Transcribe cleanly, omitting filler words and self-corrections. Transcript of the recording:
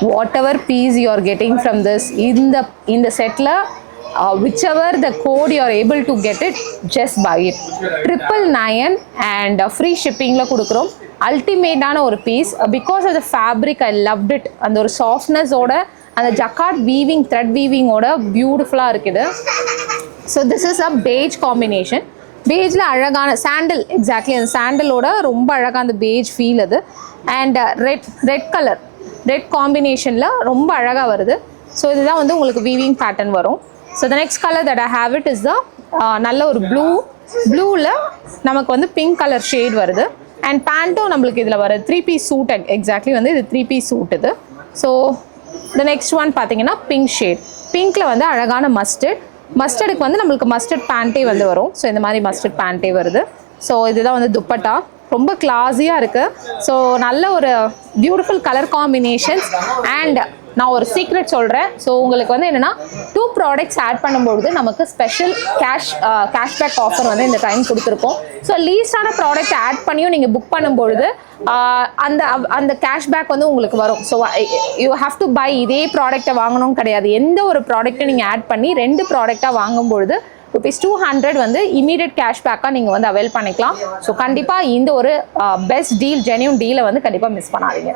whatever piece you are getting from this in the setல whichever the code you are able to get it, just buy it. 999 and free shippingல கொடுக்குறோம். அல்டிமேட்டான ஒரு piece. Because of the fabric I loved it. அந்த ஒரு சாஃப்ட்னஸோட அந்த jacquard weaving thread வீவிங்கோட பியூட்டிஃபுல்லாக இருக்குது. So this is a page combination. பேஜில் அழகான சாண்டல், எக்ஸாக்ட்லி அந்த சாண்டலோட ரொம்ப அழகாக அந்த பேஜ் ஃபீல் அது. அண்ட் ரெட் கலர், ரெட் காம்பினேஷனில் ரொம்ப அழகாக வருது. ஸோ இதுதான் வந்து உங்களுக்கு வீவிங் பேட்டர்ன் வரும். So the next colour that I have it is the நல்ல ஒரு ப்ளூவில் நமக்கு வந்து பிங்க் கலர் ஷேட் வருது. அண்ட் பேண்ட்டும் நம்மளுக்கு இதில் வர 3 பீஸ் சூட். எக்ஸாக்ட்லி வந்து இது 3 பீஸ் சூட் இது. ஸோ த நெக்ஸ்ட் ஒன் பார்த்தீங்கன்னா பிங்க் ஷேட். பிங்க்கில் வந்து அழகான மஸ்டர்டுக்கு வந்து நம்மளுக்கு மஸ்டர்ட் பேண்ட்டே வந்து வரும். ஸோ இந்த மாதிரி மஸ்டர்ட் பேண்ட்டே வருது. ஸோ இதுதான் வந்து துப்பட்டா. ரொம்ப கிளாஸியாக இருக்குது. ஸோ நல்ல ஒரு பியூட்டிஃபுல் கலர் காம்பினேஷன்ஸ். அண்ட் நான் ஒரு சீக்ரெட் சொல்கிறேன். ஸோ உங்களுக்கு வந்து என்னென்னா 2 ப்ராடக்ட்ஸ் ஆட் பண்ணும்பொழுது நமக்கு ஸ்பெஷல் கேஷ்பேக் ஆஃபர் வந்து இந்த டைம் கொடுத்துருக்கோம். ஸோ லீஸ்டான ப்ராடக்ட் ஆட் பண்ணியும் நீங்கள் புக் பண்ணும்பொழுது அந்த கேஷ்பேக் வந்து உங்களுக்கு வரும். So you have to buy இதே ப்ராடக்டை வாங்கணும் கிடையாது. எந்த ஒரு ப்ராடக்ட்டை நீங்கள் ஆட் பண்ணி 2 ப்ராடக்டாக வாங்கும்பொழுது ₹200 வந்து இமீடியட் கேஷ்பேக்காக நீங்கள் வந்து அவைல் பண்ணிக்கலாம். ஸோ கண்டிப்பாக இந்த ஒரு பெஸ்ட் டீல், ஜென்யூன் டீலை வந்து கண்டிப்பாக மிஸ் பண்ணாதீங்க.